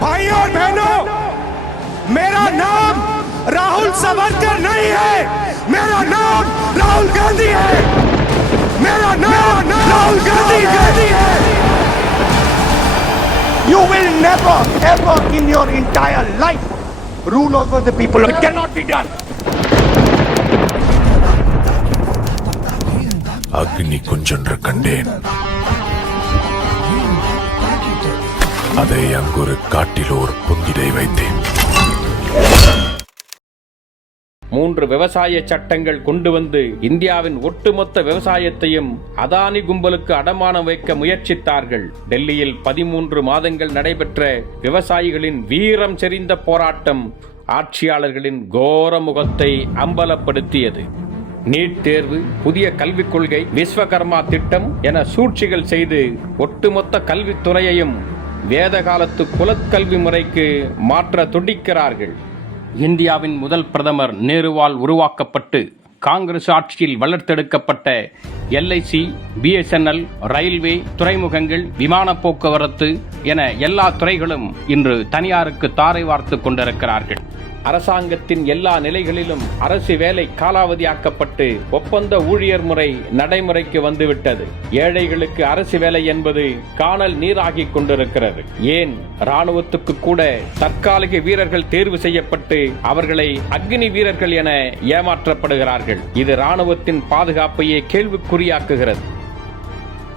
भाइयों और बहनों मेरा नाम राहुल सावरकर नहीं है मेरा नाम राहुल गांधी है मेरा नाम राहुल गांधी है You will never, ever in your entire life rule over the people. It cannot be done. அக்னி குஞ்சென்று கண்டேன் அதை அங்கொரு காட்டில் ஒரு புந்திடை வைத்தேன். மூன்று விவசாய சட்டங்கள் கொண்டு வந்து இந்தியாவின் ஒட்டுமொத்த விவசாயத்தையும் அதானி கும்பலுக்கு அடமானம் வைக்க முயற்சித்தார்கள். டெல்லியில் பதிமூன்று மாதங்கள் நடைபெற்ற விவசாயிகளின் வீரம் செறிந்த போராட்டம் ஆட்சியாளர்களின் கோர முகத்தை அம்பலப்படுத்தியது. நீட் தேர்வு புதிய கல்விக் கொள்கை விஸ்வகர்மா திட்டம் என சூழ்ச்சிகள் செய்து ஒட்டுமொத்த கல்வித்துறையையும் வேத காலத்து குலக்கல்வி முறைக்கு மாற்ற துடிக்கிறார்கள் இந்தியாவின் முதல் பிரதமர் நேருவால் உருவாக்கப்பட்டு காங்கிரஸ் ஆட்சியில் வளர்த்தெடுக்கப்பட்ட எல்ஐசி பிஎஸ்என்எல் ரயில்வே துறைமுகங்கள் விமான போக்குவரத்து என எல்லா துறைகளும் இன்று தனியாருக்கு தாரை வார்த்து கொண்டிருக்கிறார்கள். அரசாங்கத்தின் எல்லா நிலைகளிலும் அரசு வேலை காலாவதியாக்கப்பட்டு ஒப்பந்த ஊழியர் முறை நடைமுறைக்கு வந்துவிட்டது. ஏழைகளுக்கு அரசு வேலை என்பது காணல் நீராகிக் கொண்டிருக்கிறது. ஏன்? ராணுவத்துக்கு கூட தற்காலிக வீரர்கள் தேர்வு செய்யப்பட்டு அவர்களை அக்னி வீரர்கள் என ஏமாற்றப்படுகிறார்கள். இது ராணுவத்தின் பாதுகாப்பையே கேள்விக்குறியாக்குகிறது.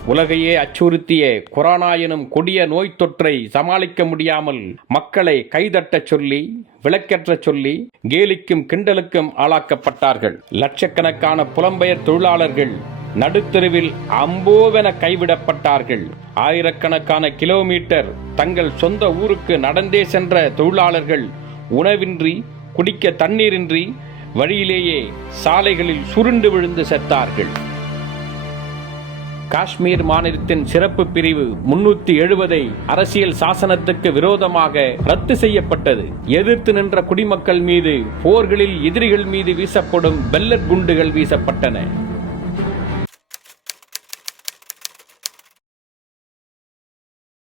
உலகையே அச்சுறுத்திய கொரோனா எனும் கொடிய நோய் தொற்றை சமாளிக்க முடியாமல் மக்களை கைதட்டச் சொல்லி விளக்கற்ற சொல்லி கேலிக்கும் கிண்டலுக்கும் ஆளாக்கப்பட்டார்கள். லட்சக்கணக்கான புலம்பெயர் தொழிலாளர்கள் நடுத்தெருவில் அம்போவென கைவிடப்பட்டார்கள். ஆயிரக்கணக்கான கிலோமீட்டர் தங்கள் சொந்த ஊருக்கு நடந்தே சென்ற தொழிலாளர்கள் உணவின்றி குடிக்க தண்ணீரின்றி வழியிலேயே சாலைகளில் சுருண்டு விழுந்து செத்தார்கள். காஷ்மீர் மாநிலத்தின் சிறப்பு பிரிவு முன்னூத்தி எழுபதை அரசியல் சாசனத்துக்கு விரோதமாக ரத்து செய்யப்பட்டது. எதிர்த்து நின்ற குடிமக்கள் மீது போர்களில் எதிரிகள் மீது வீசப்படும் பெல்லட் குண்டுகள் வீசப்பட்டன.